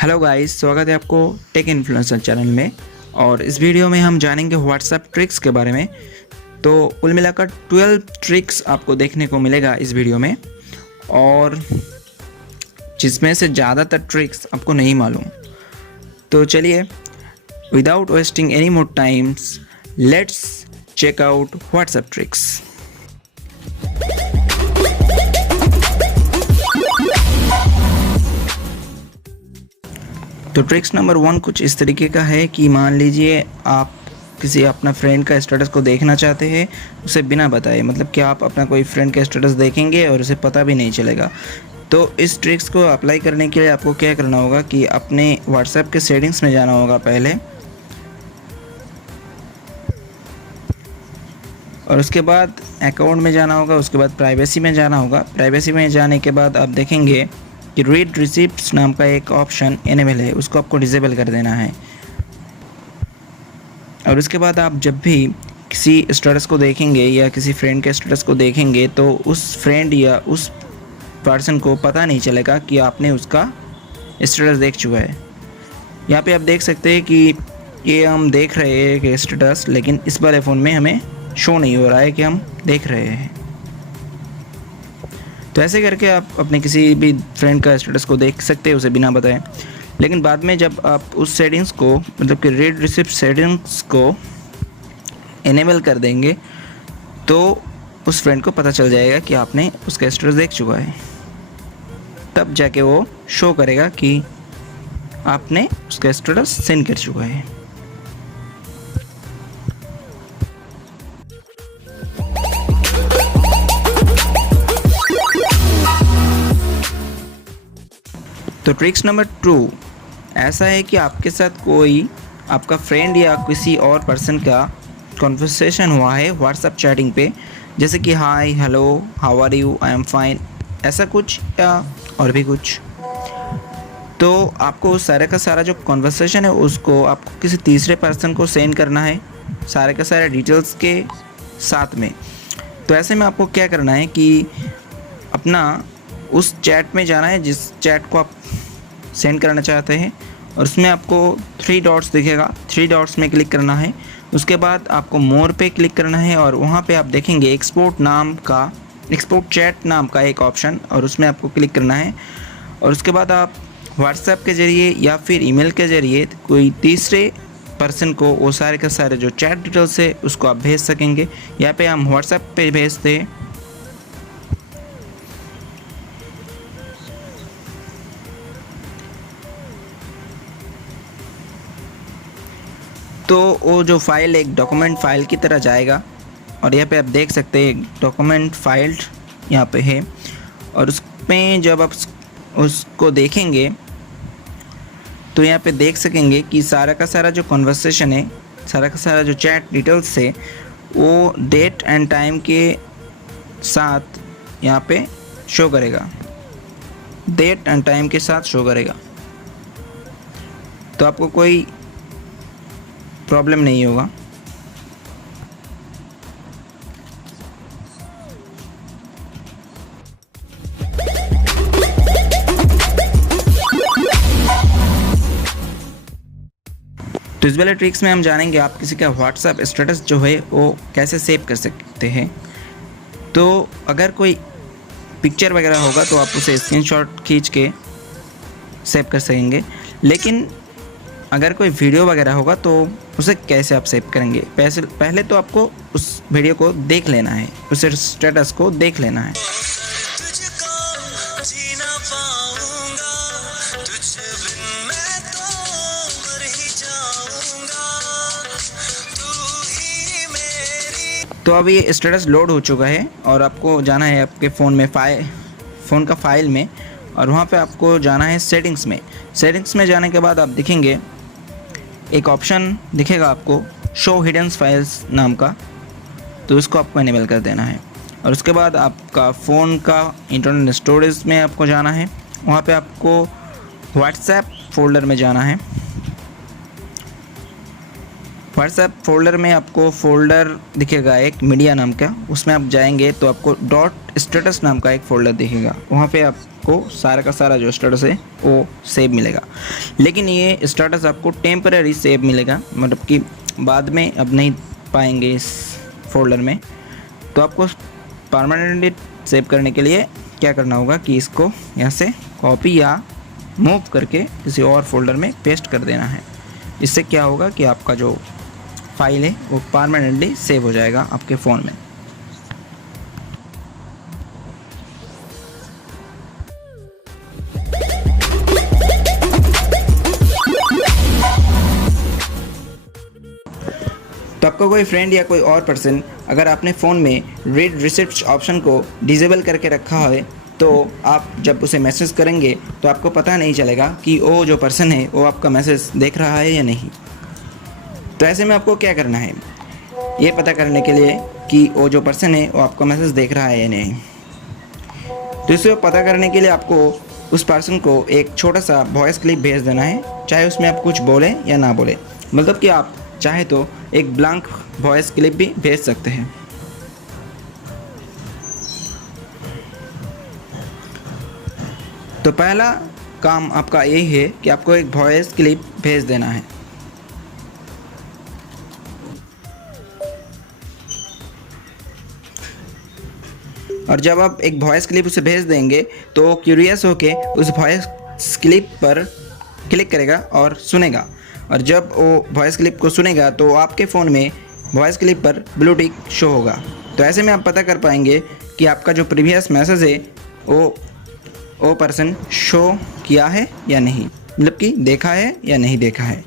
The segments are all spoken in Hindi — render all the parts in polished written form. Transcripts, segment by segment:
हेलो गाइस, स्वागत है आपको टेक इन्फ्लुएंसर चैनल में। और इस वीडियो में हम जानेंगे व्हाट्सएप ट्रिक्स के बारे में। तो कुल मिलाकर 12 ट्रिक्स आपको देखने को मिलेगा इस वीडियो में, और जिसमें से ज़्यादातर ट्रिक्स आपको नहीं मालूम। तो चलिए, without wasting any more times, let's check out WhatsApp tricks. तो ट्रिक्स नंबर 1 कुछ इस तरीके का है कि मान लीजिए आप किसी अपना फ्रेंड का स्टेटस को देखना चाहते हैं उसे बिना बताए, मतलब कि आप अपना कोई फ्रेंड का स्टेटस देखेंगे और उसे पता भी नहीं चलेगा। तो इस ट्रिक्स को अप्लाई करने के लिए आपको क्या करना होगा कि अपने व्हाट्सएप के सेटिंग्स में जाना होगा पहले, और उसके बाद अकाउंट में जाना होगा, उसके बाद प्राइवेसी में जाना होगा। प्राइवेसी में जाने के बाद आप देखेंगे कि रीड रिसिप्ट्स नाम का एक ऑप्शन इनेबल है, उसको आपको डिसेबल कर देना है। और उसके बाद आप जब भी किसी स्टेटस को देखेंगे या किसी फ्रेंड के स्टेटस को देखेंगे तो उस फ्रेंड या उस पर्सन को पता नहीं चलेगा कि आपने उसका स्टेटस देख चुका है। यहाँ पे आप देख सकते हैं कि ये हम देख रहे हैं कि स्टेटस, लेकिन इस वाले फ़ोन में हमें शो नहीं हो रहा है कि हम देख रहे हैं। तो ऐसे करके आप अपने किसी भी फ्रेंड का स्टेटस को देख सकते हैं उसे बिना बताए। लेकिन बाद में जब आप उस सेटिंग्स को, मतलब कि रीड रिसिप्ट सेटिंग्स को इनेबल कर देंगे तो उस फ्रेंड को पता चल जाएगा कि आपने उसका स्टेटस देख चुका है। तब जाके वो शो करेगा कि आपने उसका स्टेटस सेंड कर चुका है। तो ट्रिक्स नंबर 2 ऐसा है कि आपके साथ कोई आपका फ्रेंड या किसी और पर्सन का कन्वर्सेशन हुआ है व्हाट्सएप चैटिंग पे, जैसे कि hi, hello, how are you, I am fine, ऐसा कुछ या और भी कुछ। तो आपको सारे का सारा जो कन्वर्सेशन है उसको आपको किसी तीसरे पर्सन को सेंड करना है, सारे का सारे डिटेल्स के साथ में। तो ऐसे में आपको क्या करना है कि अपना उस चैट में जाना है जिस चैट को आप सेंड करना चाहते हैं, और उसमें आपको 3 डॉट्स दिखेगा, 3 डॉट्स में क्लिक करना है। उसके बाद आपको मोर पे क्लिक करना है और वहाँ पे आप देखेंगे एक्सपोर्ट चैट नाम का एक ऑप्शन, और उसमें आपको क्लिक करना है। और उसके बाद आप व्हाट्सएप के ज़रिए या फिर ईमेल के ज़रिए कोई तीसरे पर्सन को वो सारे के सारे जो चैट डिटेल्स है उसको आप भेज सकेंगे। यहाँ पे हम व्हाट्सएप पे भेजते हैं। तो वो जो फाइल एक डॉक्यूमेंट फ़ाइल की तरह जाएगा, और यहाँ पे आप देख सकते हैं डॉक्यूमेंट फाइल यहाँ पे है। और उसमें जब आप उसको देखेंगे तो यहाँ पे देख सकेंगे कि सारा का सारा जो कन्वर्सेशन है, सारा का सारा जो चैट डिटेल्स है, वो डेट एंड टाइम के साथ यहाँ पे शो करेगा, डेट एंड टाइम के साथ शो करेगा। तो आपको कोई प्रॉब्लम नहीं होगा। तो इस वाले ट्रिक्स में हम जानेंगे आप किसी का व्हाट्सएप स्टेटस जो है वो कैसे सेव कर सकते हैं। तो अगर कोई पिक्चर वगैरह होगा तो आप उसे स्क्रीनशॉट खींच के सेव कर सकेंगे, लेकिन अगर कोई वीडियो वगैरह होगा तो उसे कैसे आप सेव करेंगे? पहले तो आपको उस वीडियो को देख लेना है, उस स्टेटस को देख लेना है। तो अब ये स्टेटस लोड हो चुका है और आपको जाना है आपके फ़ोन में फ़ोन का फाइल में, और वहाँ पे आपको जाना है सेटिंग्स में। सेटिंग्स में जाने के बाद आप देखेंगे एक ऑप्शन दिखेगा आपको शो हिडन फाइल्स नाम का, तो इसको आपको इनेबल कर देना है। और उसके बाद आपका फ़ोन का इंटरनल स्टोरेज में आपको जाना है, वहाँ पे आपको व्हाट्सएप फोल्डर में जाना है। व्हाट्सएप फोल्डर में आपको फोल्डर दिखेगा एक मीडिया नाम का, उसमें आप जाएंगे तो आपको डॉट स्टेटस नाम का एक फ़ोल्डर दिखेगा। वहाँ पे आपको आपको सारा का सारा जो स्टेटस है वो सेव मिलेगा। लेकिन ये स्टेटस आपको टेम्पररी सेव मिलेगा, मतलब कि बाद में अब नहीं पाएंगे इस फोल्डर में। तो आपको परमानेंटली सेव करने के लिए क्या करना होगा कि इसको यहाँ से कॉपी या मूव करके किसी और फोल्डर में पेस्ट कर देना है। इससे क्या होगा कि आपका जो फाइल है वो परमानेंटली सेव हो जाएगा आपके फ़ोन में। तो आपका कोई फ्रेंड या कोई और पर्सन अगर आपने फ़ोन में रीड रिसिप्ट ऑप्शन को डिसेबल करके रखा है तो आप जब उसे मैसेज करेंगे तो आपको पता नहीं चलेगा कि वो जो पर्सन है वो आपका मैसेज देख रहा है या नहीं। तो ऐसे में आपको क्या करना है, ये पता करने के लिए कि वो जो पर्सन है वो आपका मैसेज देख रहा है या नहीं, तो इसे पता करने के लिए आपको उस पर्सन को एक छोटा सा वॉइस क्लिप भेज देना है, चाहे उसमें आप कुछ बोलें या ना बोलें। मतलब कि आप चाहे तो एक ब्लैंक वॉइस क्लिप भी भेज सकते हैं। तो पहला काम आपका यही है कि आपको एक वॉइस क्लिप भेज देना है। और जब आप एक वॉइस क्लिप उसे भेज देंगे तो क्यूरियस होके उस वॉइस क्लिप पर क्लिक करेगा और सुनेगा। और जब वो वॉइस क्लिप को सुनेगा तो आपके फ़ोन में वॉइस क्लिप पर ब्लू टिक शो होगा। तो ऐसे में आप पता कर पाएंगे कि आपका जो प्रीवियस मैसेज है वो पर्सन शो किया है या नहीं, मतलब कि देखा है या नहीं देखा है।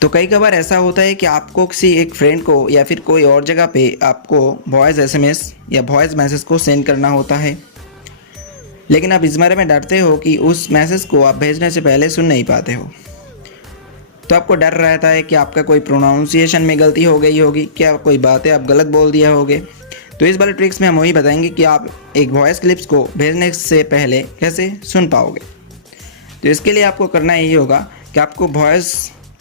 तो कई बार ऐसा होता है कि आपको किसी एक फ्रेंड को या फिर कोई और जगह पे आपको वॉइस एसएमएस या वॉइस मैसेज को सेंड करना होता है, लेकिन आप इस बारे में डरते हो कि उस मैसेज को आप भेजने से पहले सुन नहीं पाते हो। तो आपको डर रहता है कि आपका कोई प्रोनाउंसिएशन में गलती हो गई होगी, क्या कोई बातें आप गलत बोल दिया होगे। तो इस वाले ट्रिक्स में हम वही बताएंगे कि आप एक वॉइस क्लिप्स को भेजने से पहले कैसे सुन पाओगे। तो इसके लिए आपको करना यही होगा कि आपको वॉइस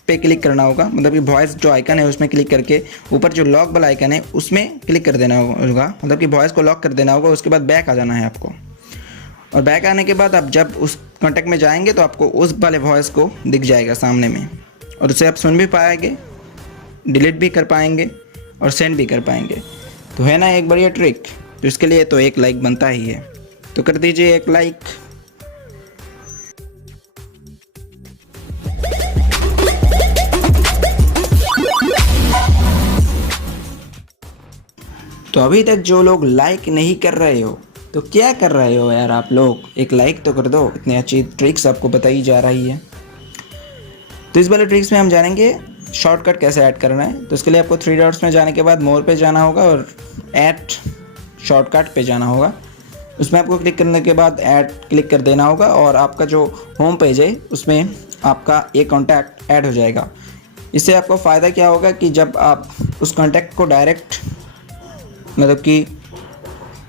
पे क्लिक करना होगा, मतलब कि वॉइस जो आइकन है उसमें क्लिक करके ऊपर जो लॉक वाला आइकन है उसमें क्लिक कर देना होगा, मतलब कि वॉइस को लॉक कर देना होगा। उसके बाद बैक आ जाना है आपको, और बैक आने के बाद आप जब उस कॉन्टैक्ट में जाएंगे तो आपको उस वाले वॉइस को दिख जाएगा सामने में, और उसे आप सुन भी पाएंगे, डिलीट भी कर पाएंगे और सेंड भी कर पाएंगे। तो है ना एक बढ़िया ट्रिक। तो इसके लिए तो एक लाइक बनता ही है, तो कर दीजिए एक लाइक। तो अभी तक जो लोग लाइक नहीं कर रहे हो तो क्या कर रहे हो यार आप लोग, एक लाइक तो कर दो। इतनी अच्छी ट्रिक्स आपको बताई जा रही है। तो इस वाले ट्रिक्स में हम जानेंगे शॉर्टकट कैसे ऐड करना है। तो इसके लिए आपको 3 डॉट्स में जाने के बाद मोर पे जाना होगा और ऐड शॉर्टकट पे जाना होगा। उसमें आपको क्लिक करने के बाद ऐड क्लिक कर देना होगा और आपका जो होम पेज है उसमें आपका एक कॉन्टैक्ट ऐड हो जाएगा। इससे आपको फ़ायदा क्या होगा कि जब आप उस कॉन्टैक्ट को डायरेक्ट, मतलब कि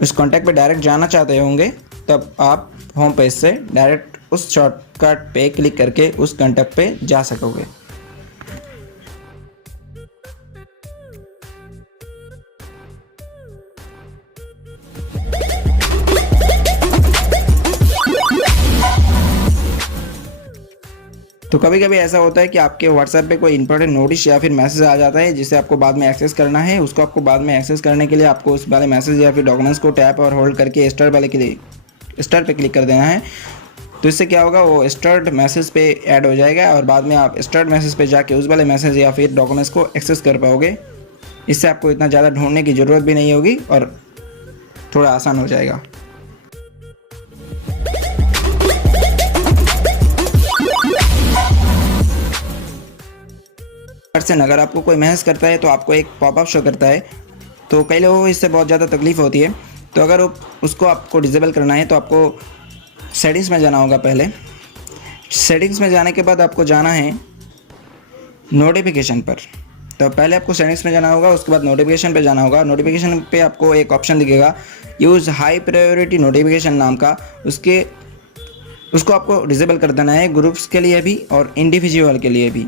उस कॉन्टैक्ट पे डायरेक्ट जाना चाहते होंगे, तब आप होम पेज से डायरेक्ट उस शॉर्टकट पे क्लिक करके उस कॉन्टैक्ट पे जा सकोगे। तो कभी कभी ऐसा होता है कि आपके व्हाट्सएप पे कोई इंपॉर्टेंट नोटिस या फिर मैसेज आ जाता है जिसे आपको बाद में एक्सेस करना है। उसको आपको बाद में एक्सेस करने के लिए आपको उस वाले मैसेज या फिर डॉक्यूमेंट्स को टैप और होल्ड करके स्टार पे क्लिक कर देना है। तो इससे क्या होगा, वो स्टार्ट मैसेज पे ऐड हो जाएगा और बाद में आप स्टार्ट मैसेज पे जाके उस वाले मैसेज या फिर डॉक्यूमेंट्स को एक्सेस कर पाओगे। इससे आपको इतना ज़्यादा ढूंढने की ज़रूरत भी नहीं होगी और थोड़ा आसान हो जाएगा। पर्सन अगर आपको कोई मैसेज करता है तो आपको एक पॉपअप शो करता है। तो कई लोगों को इससे बहुत ज़्यादा तकलीफ़ होती है। तो अगर उसको आपको डिसेबल करना है तो आपको सेटिंग्स में जाना होगा। पहले सेटिंग्स में जाने के बाद आपको जाना है नोटिफिकेशन पर। तो पहले आपको सेटिंग्स में जाना होगा, उसके बाद नोटिफिकेशन पे जाना होगा। नोटिफिकेशन पे आपको एक ऑप्शन दिखेगा यूज़ हाई प्रायोरिटी नोटिफिकेशन नाम का, उसको आपको डिसेबल कर देना है, ग्रुप्स के लिए भी और इंडिविजुअल के लिए भी।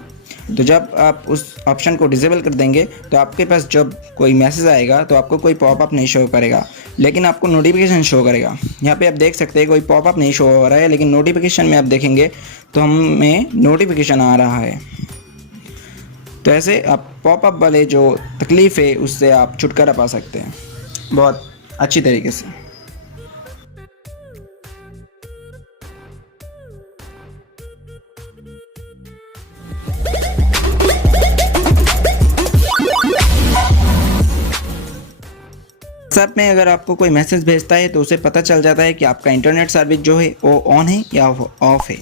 तो जब आप उस ऑप्शन को डिसेबल कर देंगे तो आपके पास जब कोई मैसेज आएगा तो आपको कोई पॉपअप नहीं शो करेगा, लेकिन आपको नोटिफिकेशन शो करेगा। यहाँ पे आप देख सकते हैं कोई पॉपअप नहीं शो हो रहा है, लेकिन नोटिफिकेशन में आप देखेंगे तो हमें नोटिफिकेशन आ रहा है। तो ऐसे आप पॉपअप वाले जो तकलीफ़ है उससे आप छुटकारा पा सकते हैं बहुत अच्छी तरीके से। व्हाट्सएप में अगर आपको कोई मैसेज भेजता है तो उसे पता चल जाता है कि आपका इंटरनेट सर्विस जो है वो ऑन है या ऑफ है,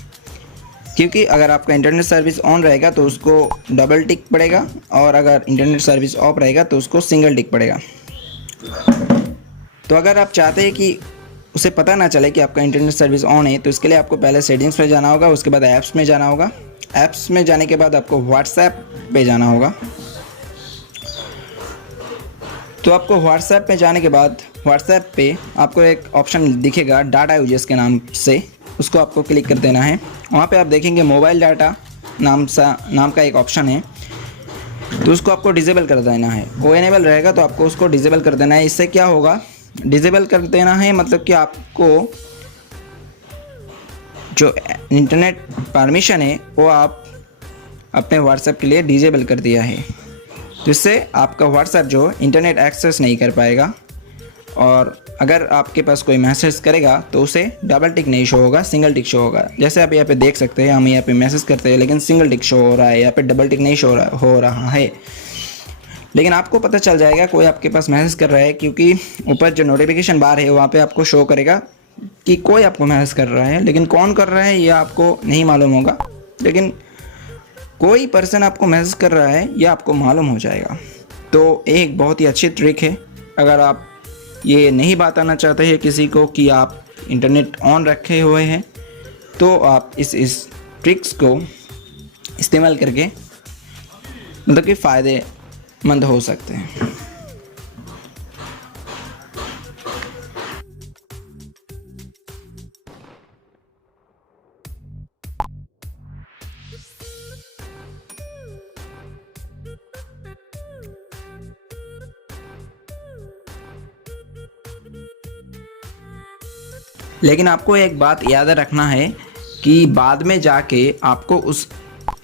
क्योंकि अगर आपका इंटरनेट सर्विस ऑन रहेगा तो उसको डबल टिक पड़ेगा और अगर इंटरनेट सर्विस ऑफ रहेगा तो उसको सिंगल टिक पड़ेगा। तो अगर आप चाहते हैं कि उसे पता ना चले कि आपका इंटरनेट सर्विस ऑन है तो इसके लिए आपको पहले सेटिंग्स में जाना होगा, उसके बाद ऐप्स में जाना होगा। ऐप्स में जाने के बाद आपको व्हाट्सएप पे जाना होगा। तो आपको व्हाट्सएप पे जाने के बाद व्हाट्सएप पे आपको एक ऑप्शन दिखेगा डाटा यूजेस के नाम से, उसको आपको क्लिक कर देना है। वहाँ पे आप देखेंगे मोबाइल डाटा नाम का एक ऑप्शन है, तो उसको आपको डिसेबल कर देना है। वो इनेबल रहेगा तो आपको उसको डिसेबल कर देना है। इससे क्या होगा, डिसेबल कर देना है मतलब कि आपको जो इंटरनेट परमिशन है वो आप अपने व्हाट्सएप के लिए डिसेबल कर दिया है। तो इससे आपका व्हाट्सएप जो इंटरनेट एक्सेस नहीं कर पाएगा, और अगर आपके पास कोई मैसेज करेगा तो उसे डबल टिक नहीं शो होगा, सिंगल टिक शो होगा। जैसे आप यहाँ पे देख सकते हैं, हम यहाँ पे मैसेज करते हैं लेकिन सिंगल टिक शो हो रहा है, यहाँ पे डबल टिक नहीं शो हो रहा है। लेकिन आपको पता चल जाएगा कोई आपके पास मैसेज कर रहा है, क्योंकि ऊपर जो नोटिफिकेशन बार है वहाँ पे आपको शो करेगा कि कोई आपको मैसेज कर रहा है, लेकिन कौन कर रहा है ये आपको नहीं मालूम होगा, लेकिन कोई पर्सन आपको मैसेज कर रहा है यह आपको मालूम हो जाएगा। तो एक बहुत ही अच्छी ट्रिक है। अगर आप ये नहीं बताना चाहते हैं किसी को कि आप इंटरनेट ऑन रखे हुए हैं, तो आप इस ट्रिक्स को इस्तेमाल करके मतलब कि फ़ायदेमंद हो सकते हैं। लेकिन आपको एक बात याद रखना है कि बाद में जाके आपको उस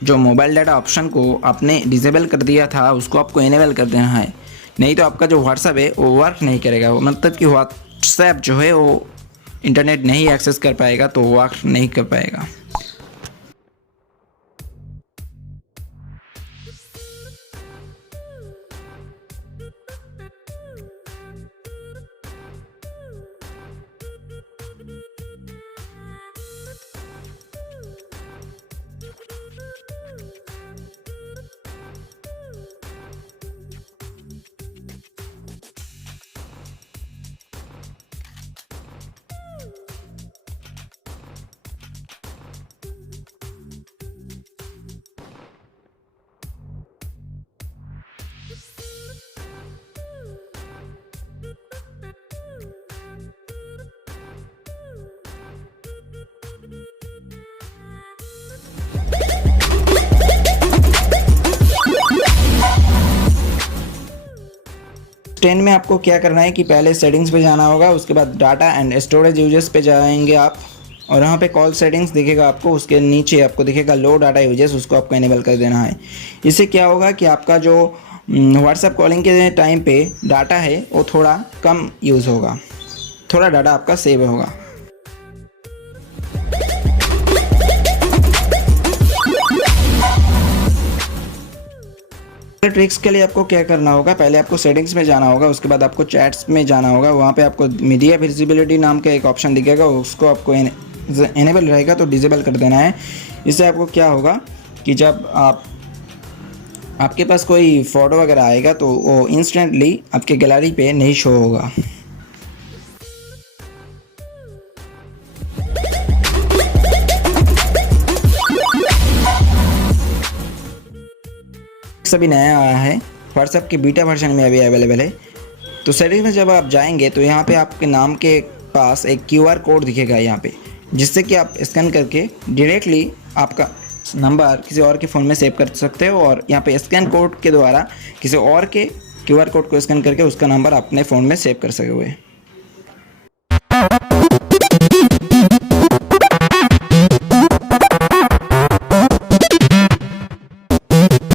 जो मोबाइल डाटा ऑप्शन को आपने डिसेबल कर दिया था उसको आपको इनेबल कर देना है, नहीं तो आपका जो व्हाट्सएप है वो वर्क नहीं करेगा। वो मतलब कि व्हाट्सएप जो है वो इंटरनेट नहीं एक्सेस कर पाएगा, तो वर्क नहीं कर पाएगा। टेन में आपको क्या करना है कि पहले सेटिंग्स पे जाना होगा, उसके बाद डाटा एंड स्टोरेज यूजेस पे जाएंगे आप, और यहाँ पे कॉल सेटिंग्स दिखेगा आपको, उसके नीचे आपको दिखेगा लो डाटा यूजेस, उसको आपको इनेबल कर देना है। इससे क्या होगा कि आपका जो व्हाट्सएप कॉलिंग के टाइम पे डाटा है वो थोड़ा कम यूज़ होगा, थोड़ा डाटा आपका सेव होगा। ट्रिक्स के लिए आपको क्या करना होगा, पहले आपको सेटिंग्स में जाना होगा, उसके बाद आपको चैट्स में जाना होगा। वहाँ पे आपको मीडिया विजिबिलिटी नाम का एक ऑप्शन दिखेगा, उसको आपको इनेबल रहेगा तो डिसेबल कर देना है। इससे आपको क्या होगा कि जब आपके पास कोई फ़ोटो वगैरह आएगा तो वो इंस्टेंटली आपके गैलरी पे नहीं शो होगा। अभी नया आया है, व्हाट्सएप के बीटा वर्जन में अभी अवेलेबल है। तो सेटिंग्स में जब आप जाएंगे तो यहाँ पे आपके नाम के पास एक QR कोड दिखेगा यहाँ पे, जिससे कि आप स्कैन करके डायरेक्टली आपका नंबर किसी और के फ़ोन में सेव कर सकते हो और यहाँ पे स्कैन कोड के द्वारा किसी और के क्यूआर कोड को स्कैन करके उसका नंबर अपने फ़ोन में सेव कर सकोगे।